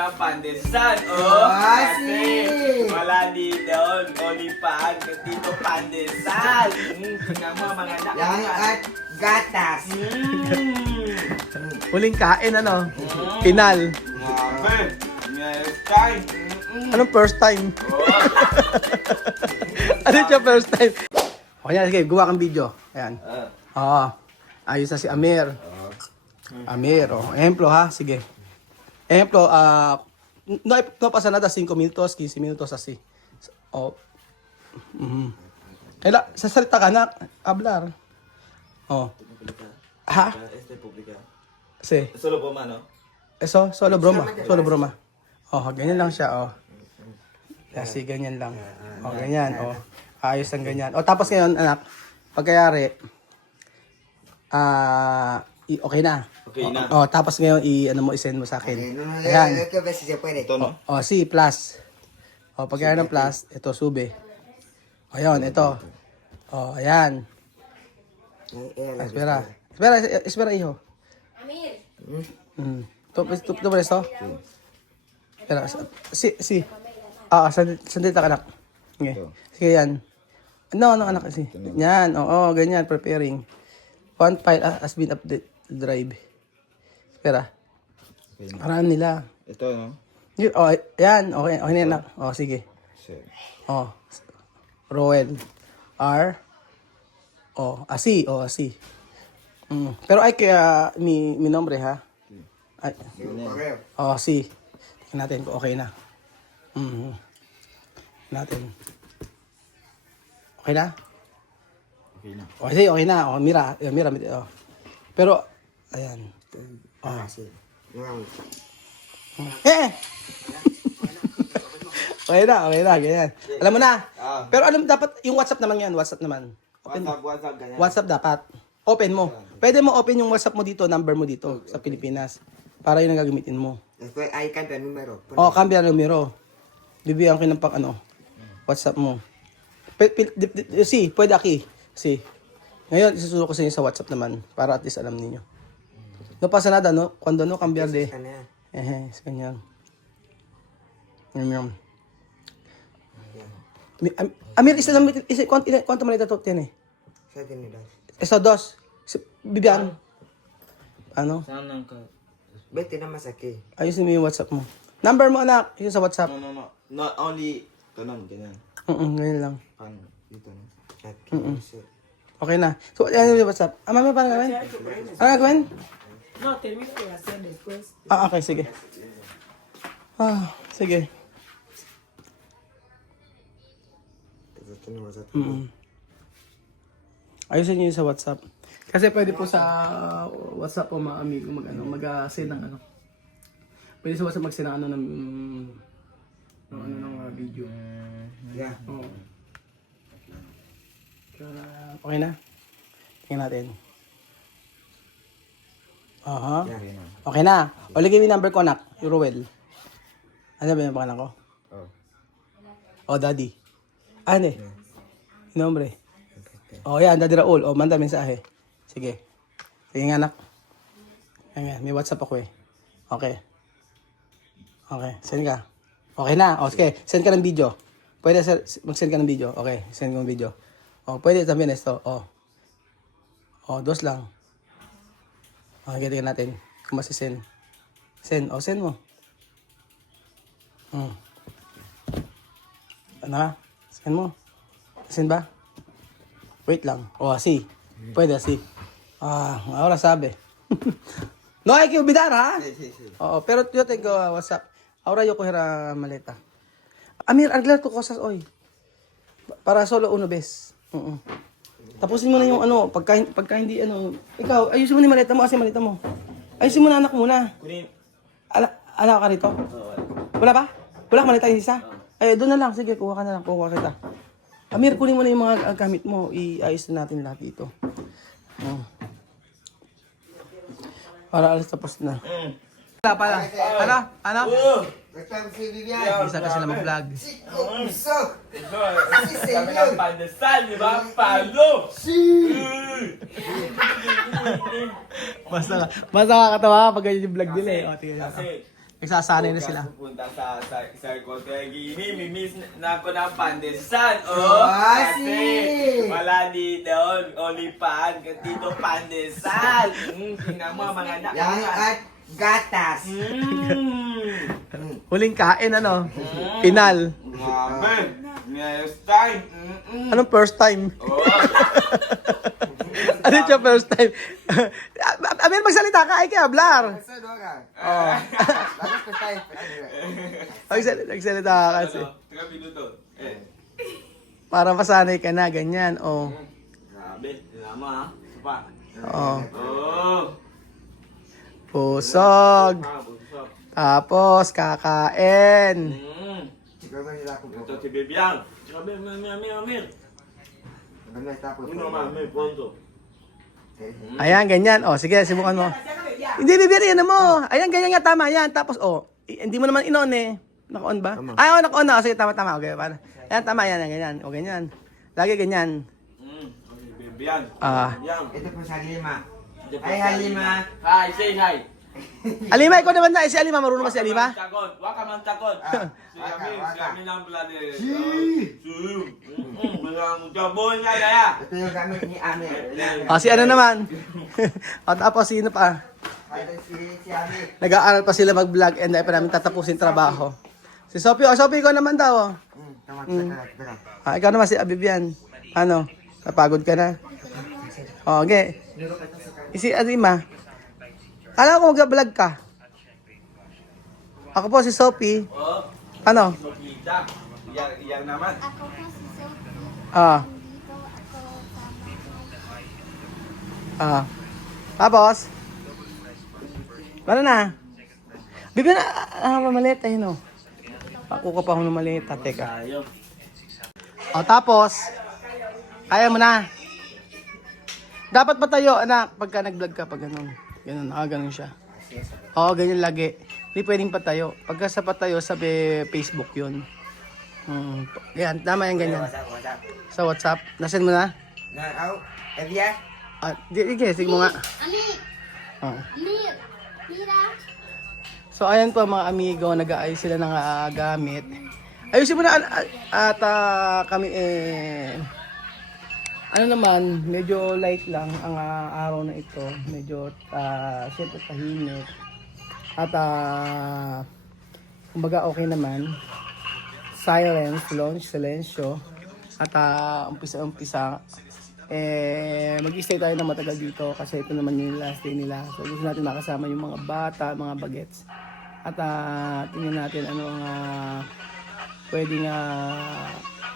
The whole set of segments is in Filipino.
Pandesal, oh, kasi wala dito, only pag dito pandesal. Tingnan mo mga anak. Yan at gatas. Huling kain, ano? Final. Grabe. Yes, time. Anong first time? Ano siya first time? O yan, sige, gawa kang video. Ayan. Oo. Ayos na si Amir. Amir, oh. Ejemplo, ha? Sige. Ejemplo, no pasa nada, 5 minutos, 15 minutos, así. Oh. Sasalita ka na, hablar. Oh. Ha? Este publica. Sí. Solo broma, no? Eso, solo broma. Solo broma. Oh, ganyan lang siya, oh. Kasi ganyan lang. Oh, ganyan, oh. Ayos ang ganyan. Oh, tapos ngayon, anak, pagkayari, okay na. Okay na. Oh, tapos ngayon, ano mo, isend mo sa akin. Ayan. Hay que ver si se puede. Ito, no? Oh, si plus. Oh, pagkayari ng plus, ito, sube. Ayun, ito. Oh, ayan. Espera. Espera, hijo. Amir. ¿Tú por esto? Espera, sí. Sandita ka, anak. Sige, yan. No, anak, kasi. Yan, oo, ganyan, preparing. One file has been updated drive. Espera. Paraan nila. Ito, no? Oh, yan, okay na, anak. Oh, sige. Oh, Roel. R. Oh, así. Pero hay que, mi nombre, ha? Ay. Oh, sí. Tingnan natin kung okay na. Natin. Okay na? Okay na. Oh, sí, okay na. Oh, mira. Oh. Pero, ayan. Oh. Okay na, ganyan. Alam mo na. Pero alam dapat, yung WhatsApp naman yan, WhatsApp naman. WhatsApp, ganyan. WhatsApp dapat. Open mo. Pwede mo open yung WhatsApp mo dito, number mo dito sa Pilipinas. Para yun ang gagamitin mo. Después ahí cambia el número. Oh, cambia ang numero. Bibigyan ko ng WhatsApp mo. Si, pwede aki. Si. Ngayon, isusulo ko sa inyo sa WhatsApp naman. Para at least alam niyo. No pasa nada, no? Cuando no cambiar de... es ganyan. Amir, ¿cuánto maleta tú tienes? Ya tiene dos. Esos dos. Bibian. Ano? Saan ang ka? Vete nada más aquí. Ayusin mo yung WhatsApp mo. Number mo, anak. Yun sa WhatsApp. No. Not only, ganun, ganyan. Ganyan lang. Paano? Dito, no? Aquí. Sí. Okay na. So, ano yung WhatsApp? Mami, paano gawin? Ano gagawin? No, termino de hacer después. Okay, sige. Sige. Entonces tenemos otro. Ayusin niyo yung sa WhatsApp. Kasi pwede po sa WhatsApp po mga amigo mag-send ng ano. Pwede sa WhatsApp mag-send ng ano ng video. Ya. Oo. Okay na? Tingnan natin. Aha. Okay na. O, lagay mo yung number ko, anak. Yung Roel. Ano ba yung pangalan ko? Oh, Daddy. Ano eh? Yung nombre. Oh, yan. Daddy Raul. Oh, manda mensahe. Sige. Sige nga, anak. Ayan, may WhatsApp ako eh. Okay. Okay. Send ka. Okay na. O, sige. Send ka ng video. Pwede mag-send ka ng video. Okay. Send ko ng video. O, pwede también esto. O, dos lang. Okay, tingnan natin. Kung masisend. Send. O, send mo. Ano? Send mo. Send ba? Wait lang. O, así. Pwede así. Ahora sabe. No hay que olvidar, ha? Sí. Oo, pero yo tengo WhatsApp. Ahora yo coger maleta. Amir, arreglar tu cosas hoy. Para solo uno bes. Tapusin mo na yung pagka hindi ikaw, ayusin mo na yung maleta mo kasi maleta mo. Ayusin mo na anak muna. Kunin. Anak ka rito? Wala ba? Wala ka maleta yung isa? Ay, doon na lang. Sige, kuha ka na lang. Kuha kita. Amir, kunin mo na yung mga gamit mo. Iayos na natin lahat dito. Para alas tapos na. Pala. Ano? Estamos en Vivian. Isa ka sila mag-vlog. Uso. Kami ng pandesal, di ba? Palo! Basta kakatawa pag ganyan yung vlog nila eh. O, tingnan Kasi, Nagsasanay na sila. Pupunta sa Kotegini, mimiss na ako ng pandesal. Oh, kasi wala dito, only pan, dito pandesal. Tingnan mo mga anak. Yan at gatas. Huling kain, ano? Final. Grabe. Next time. Anong first time? Oh. Ano yung first time? Amir, magsalita ka, ay kaya, Blar. Basta doon ka. Oh. Bakit pa tayo? Magsalita ka kasi. Ano? 3 minuto. Para masanay ka na, ganyan. Oh. Grabe. Tingnan mo ha. Isa pa. Oh. Oh. Pusog. Busok. Tapos, kakain. Ikaw ba nila ako po? Ito si Bibiang. Grabe, Amir. Ano tapos? Amir, pronto. Ayan, ganyan. Oh, sige, subukan mo. Hindi, bibiri, ano mo. Ayan, ganyan nga, tama. Yan. Tapos, oh, hindi mo naman in-on eh. Naka-on ba? Ay, oh, naka-on na. Sige, tama. Okay, para. Ayan, tama. Yan, ganyan. O, ganyan. Lagi ganyan. Bibiang. Bibiang. Ito po sa Halima. Ay, Halima. Hi, say hi. Alima, ikaw naman na. Si Alima, marunong ba si Alima? Waka man takot. Si Amir ang blade. Bilang jabon niya kaya. Ito yung gamit ni Amir. O, si ano naman. O, tapos, sino pa? Ito si Amir. Nag-aaral pa sila mag-vlog and dahil pa namin tatapusin trabaho. Si Sophie, Sophie, ikaw naman daw. Tama, Ikaw naman si Abibian. Ano? Napagod ka na? O, okay. Si Alima. Alam ko mag-vlog ka. Ako po si Sophie. Oh, Ano? Sofita. Yang naman. Ako po si Sophie. Ah. Dito ako Tapos? Ano na? Bibigyan na, mamalita yun, oh. Ako ka pa ako ng malita, teka. Ayaw. O, tapos, kaya mo na. Dapat patayo, anak, pagka nag-vlog ka, pag ganun. Ganun, ganun siya. Oo, ganyan lagi. Hindi pwedeng patayo. Pagka sa patayo, sabi Facebook yun. Yan, tama yan, ganyan. Sa WhatsApp. Nasend mo na? Evia? Sige mo nga. Amir! Oh. Amir! Mira! So, ayan po mga amigo, nag-aayos sila ng gamit. Ayusin mo na at kami ano naman, medyo light lang ang araw na ito. Medyo siyempre tahimik. At kumbaga okay naman. Silence, launch, silensyo. At umpisa-umpisa. Mag-stay tayo ng matagal dito kasi ito naman yung last day nila. So gusto natin makasama yung mga bata, mga bagets. At tingnan natin ano ang pwedeng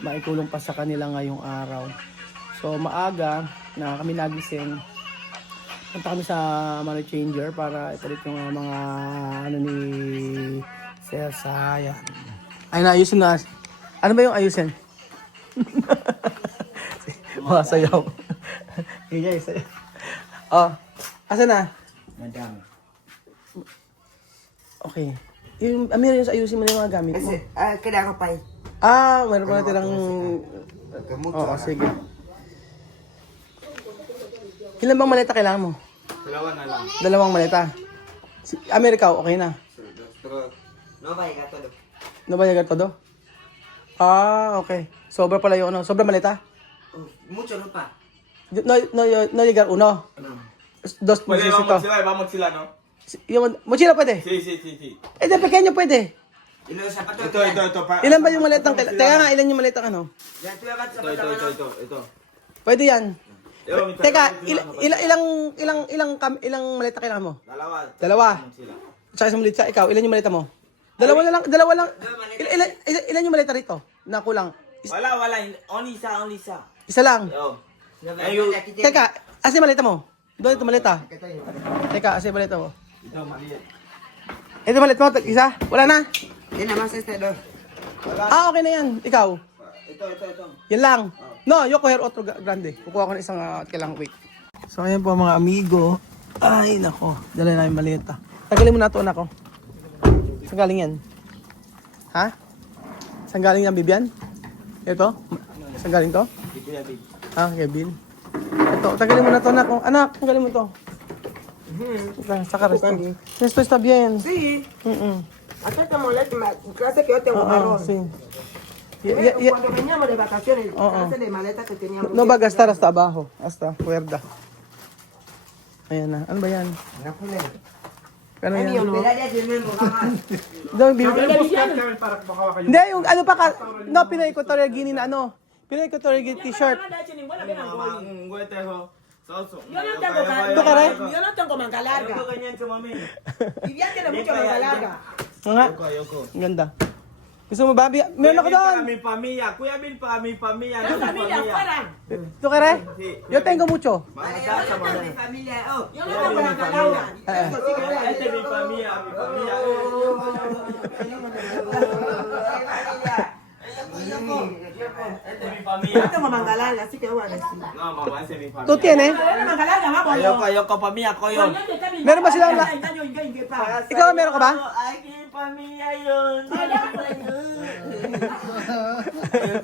maikulong pa sa kanila ngayong araw. So maaga na kami nagising. Punta kami sa money changer para ipalit yung mga ano ni Celsa. Yan. Ay, naayusin na. Ano ba yung ayusin? Sayaw. Okay, sayaw. Oh, asa na? Madam. Okay. Yung Amir, yung ayusin mo na yung mga gamit mo. Kada ako pa eh. Meron pa natin ang... Oo, sige. Ilan bang maleta kailangan mo? Dalawa na lang. Dalawang maleta. Amir, ikaw, okay na? No ba yung gato do? Ano ba yung todo? Okay. Sobra pala yung ano. Sobra maleta? Mucho no pa. No llegar uno. Dos Pwede necesito. vamos sila, no? Yung mochila pwede? Si. De pequeño pwede. Ilang sapatos? Ito. Ilan ba yung maletang? Teka nga, ilan yung maletang ano? Yan, tuwa ka sapatos. Ito. Pwede yan. Teka, ilang maleta kailangan mo? Dalawa. Tsaka isang maleta, ikaw, ilan yung maleta mo? Dalawa lang. Ilan yung maleta rito? Na kulang. Wala. Only isa. Isa lang. Yo. Teka, asa yung maleta mo? Doon ito maleta. Teka, asa yung maleta mo? Ito, maliit. Ito maleta mo, isa? Wala na? Yan naman sa estado. Okay na yan. Ikaw? Ito. Yan lang. No, yo coger otro grande. Kukuha ko ng isang kailangang weight. So ayan po mga amigo. Ay nako, dala namin maleta. Tagalin mo na ito anak ko. Saan galing yan? Ha? Saan galing yan, Bibian? Ito? Saan galing to? Kay Bill. Ito, tagalin mo na ito anak ko. Anak, tagalin mo ito. Saka resta. Esto está bien. Sí. Hasta te molesta, clase que yo tengo marrón. Sí. Cuando veníamos de vacaciones, Oo. clase de maleta que teníamos. No va a gastar hasta abajo. Hasta cuerda. Ayan na. Ano ba yan? Ano Ay, mío, yan? no. No, hindi, yung ano pa ka, no, Pinoy Equatorial Guinea na ano. Pinoy Equatorial Guinea t-shirt. Yo no tengo ¿Tú crees? Yo no tengo manga larga. Vivian tiene mucho manga larga. Nga. Ang ganda. Gusto mo ba? Meron ako doon. Kami pamilya. Kuya Bill, pamilya. Yo familia afuera. ¿Tú crees? Yo tengo mucho. Yo no tengo manga larga. Eso sí que voy a Este es mi familia, mi familia. Este es mi Yo familia. tengo manga larga, así que voy a decir. No, mamá, ese es mi familia. ¿Tú tienes? Pero manga larga, vamos. Ayoko, pamilya ko yun. Meron ba silang la- Ikaw, meron ka ba? Aking pamilya yun.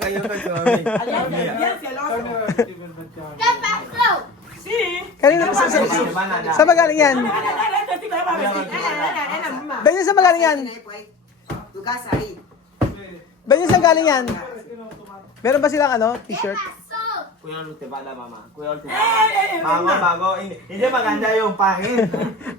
Ayoko, mami. Bien celoso. ¿Qué pasó? Sí. Kanina sa magaling yan? Esto sí que vamos a decir. Es la misma. Benyo sa magaling yan? Tu casa ahí. Benyo sa galing yan? Meron ba silang ano, t-shirt? Pasó. Kuya Lute, bala mama. Kuya Lute, bago. Hindi maganda yung pangin.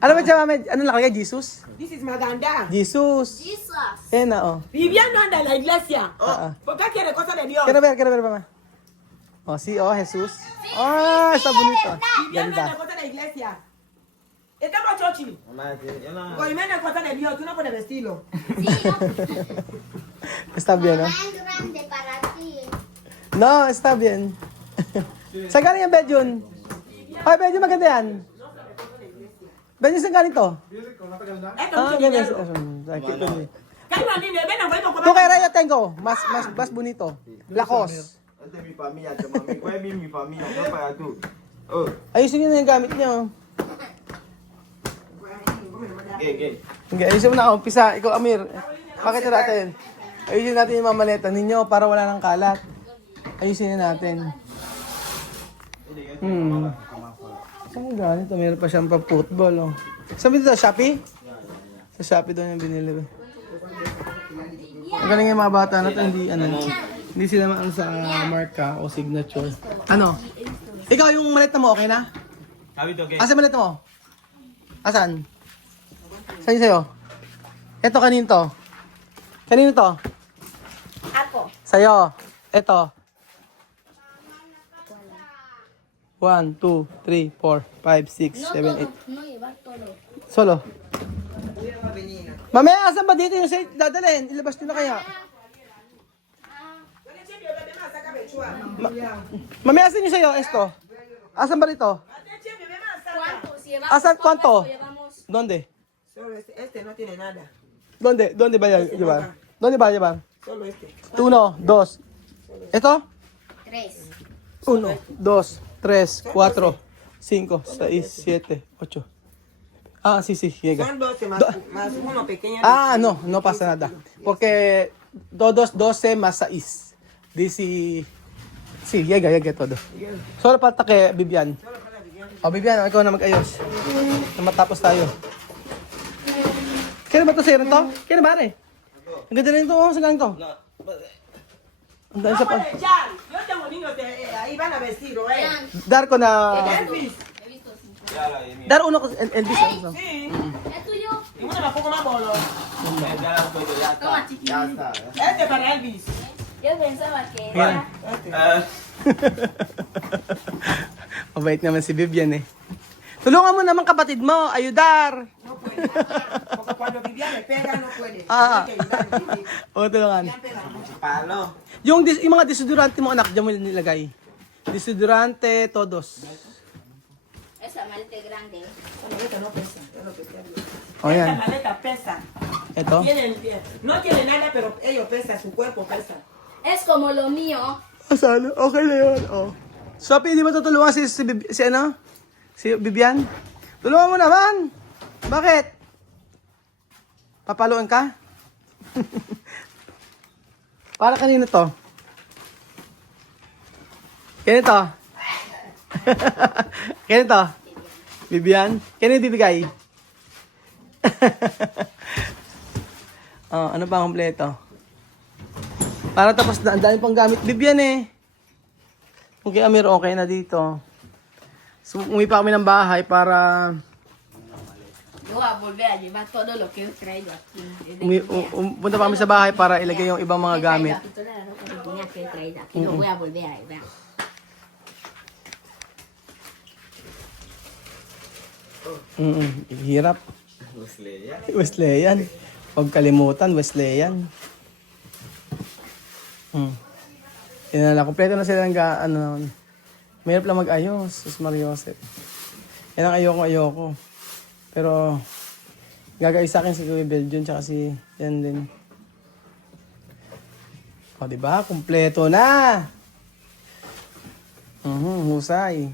Ano ba siya, mami? Ano nakalagay? Jesus? This is Maganda. Jesus. Jesus. Yan na, oh. Vivian no anda en la iglesia. Ah, ah. ¿Por qué quiere cosas de Dios? Quiero ver, mama. Oh, sí, oh, Jesus. Ah, está bonito. Vivian no anda en Ganda. cosas de iglesia. Estamos chochi. Mama, yun lang. Con Jiménez cosas de Dios, tú no puedes vestirlo. Sí, no. Está bien, no? Tan grande para ti. No, está bien. Saan galing yan, Benjun? Ay, Benjun, maganda yan. Benjun, saan galing to? Esto Ah, es mucho ganyan. dinero. Cállate, niño, ven, ven, ven, Tu kay Raya tengo. Mas bonito. Lakos. Este es mi familia, mami. Kuya Bill, mi familia. No para tú. Oh, Ayusin nyo na yung gamit nyo. gay. Okay, ayusin mo na. Umpisa. Ikaw, Amir. Pakita natin. Ayusin natin yung mga maleta ninyo para wala nang kalat. Ayusin na natin. Saan yung galing ito? Meron pa siyang pa-football, oh. Sabi dito, Shopee? Sa Shopee doon yung binili. Ang galing yung mga bata na ito, hindi sila maan sa marka o signature. Ano? Ikaw, yung maleta mo, okay na? Sabi to, gay. Asan maleta mo? Asan? Saan yung sa'yo? Ito, kanino to? Kanino to? Ako. Sa'yo. Ito. 1, 2, 3, 4, 5, 6, 7, 8. No llevar todo. Solo. Mamaya, asan ba dito yung dadalhin? Ilabas nyo na kaya. Mamaya, asan yung sa'yo? Esto. Asan ba rito? ¿Cuánto? Si llevamos ¿Hasta cosas, cuánto? pues llevamos. Donde? Solo este no tiene nada. Donde? Donde va a llevar? ¿Dónde va a llevar? Solo este. 1, 2. ¿Esto? 3. 1, 2, 3, 4, 5, 6, 7, 8. Ah, sí, llega. Son 12 más uno pequeño. Ah, no pasa nada. Porque todos 12 más 6. Dice... Sí, llega todo. Solo falta kay Vivian. O, Vivian, ikaw na mag-ayos. Na matapos tayo. Kaya ba ito sa'yo to? Kaya ba rin? Ang ganda rin ito. Saan galing to? Ang dahil sa pa... Yo tengo niños de ahí van a vestirlo, eh. Vean, Dar ko na... Elvis. he visto así. Dar uno ko Elvis. Ano? Sí. ¿Es tuyo? Y uno la pongo más bolo. Toma, chiquito. Este para Elvis. Yo pensaba que Ayan. era. Mabait naman si Vivian eh. Tulungan mo naman kapatid mo, ayudar. No puede. Porque cuando Vivian le pega, no puede. Ah. Tiene que ayudar. O, tulungan. Vivian pega mucho. Paano? Yung mga desodorante mo anak, diyan mo nilagay. Desodorante, todos. Esa maleta es grande. Bueno, esto no pesa. Es lo que te digo. O Esta yan. maleta pesa. Ito. No tiene nada, pero ellos pesan, su cuerpo pesa. Es como lo mío. Asalo, okay na yun. Oh. Sophie, di ba tutulungan si ano? Si Vivian? Tulungan mo naman. Bakit? Papaluan ka? Para kanino to? Kanino? Kanino? Vivian? Kanino bibigay? Ano pa ang kompleto? Para tapos na, ang dami pang gamit. Bibyan eh. Okay, Amir, okay na dito. So, umuwi pa kami ng bahay para Yo voy a volver a llevar todo lo que he traído aquí. Desde punta pa kami sa bahay para ilagay yung ibang mga gamit. Aquí toda la ropa que tenía que he traído aquí. Lo voy a volver a llevar. Hirap. Musleya. Wesleyan. Huwag kalimutan, Wesleyan. Yan na, kompleto na sila ng mahirap lang mag-ayos, Sus Mariosep. Yan ang ayoko. Pero, gagawin sa akin si Kuya Belgian, tsaka si, yan din. O, diba? Kompleto na! Husay.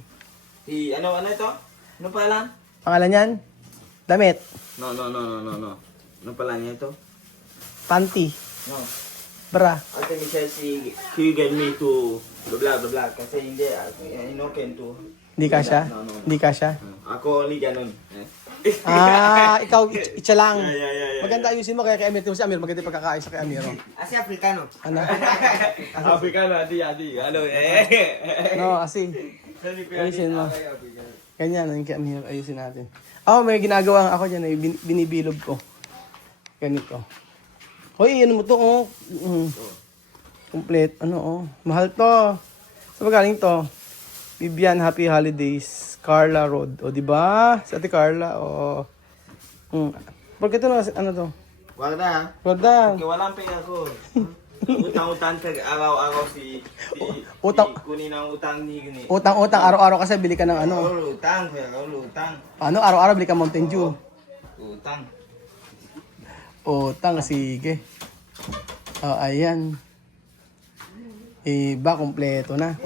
Ano ito? Ano pala? Pangalan yan? Damit. No. Ano pala niya ito? Panty. No. Bra. Ate Michelle, can you get me to blah. Kasi hindi, inoken to. Hindi ka siya? No. Hindi ka siya? Ako only ganun. Ikaw, itsa lang. Yeah. Maganda ayusin mo kaya kay Amir. Ito si Amir, maganda yung pagkakaayos sa kay Amir. Oh. Así africano. Ano? Africano, adi. Ano, No, asi. Ayusin mo. Ganyan, ang kay Amir, ayusin natin. May ginagawa ako dyan, binibilog ko. Ganito. Hoy, ano mo to, oh. Complete, mahal to. Saan ba galing to? Bibian, Happy Holidays, Carla Road. O, diba? Sa ate Carla, o. Bakit ito na, ano to? Wala. Wala. Okay, walang pera ko. Utang-utang ka araw-araw si Utang. kunin ang utang ni gini. Utang-utang, araw-araw kasi bili ka ng ano. Utang. Araw-araw bili ka Mountain Dew. Utang. Utang, sige. Ayan. Iba, kompleto na.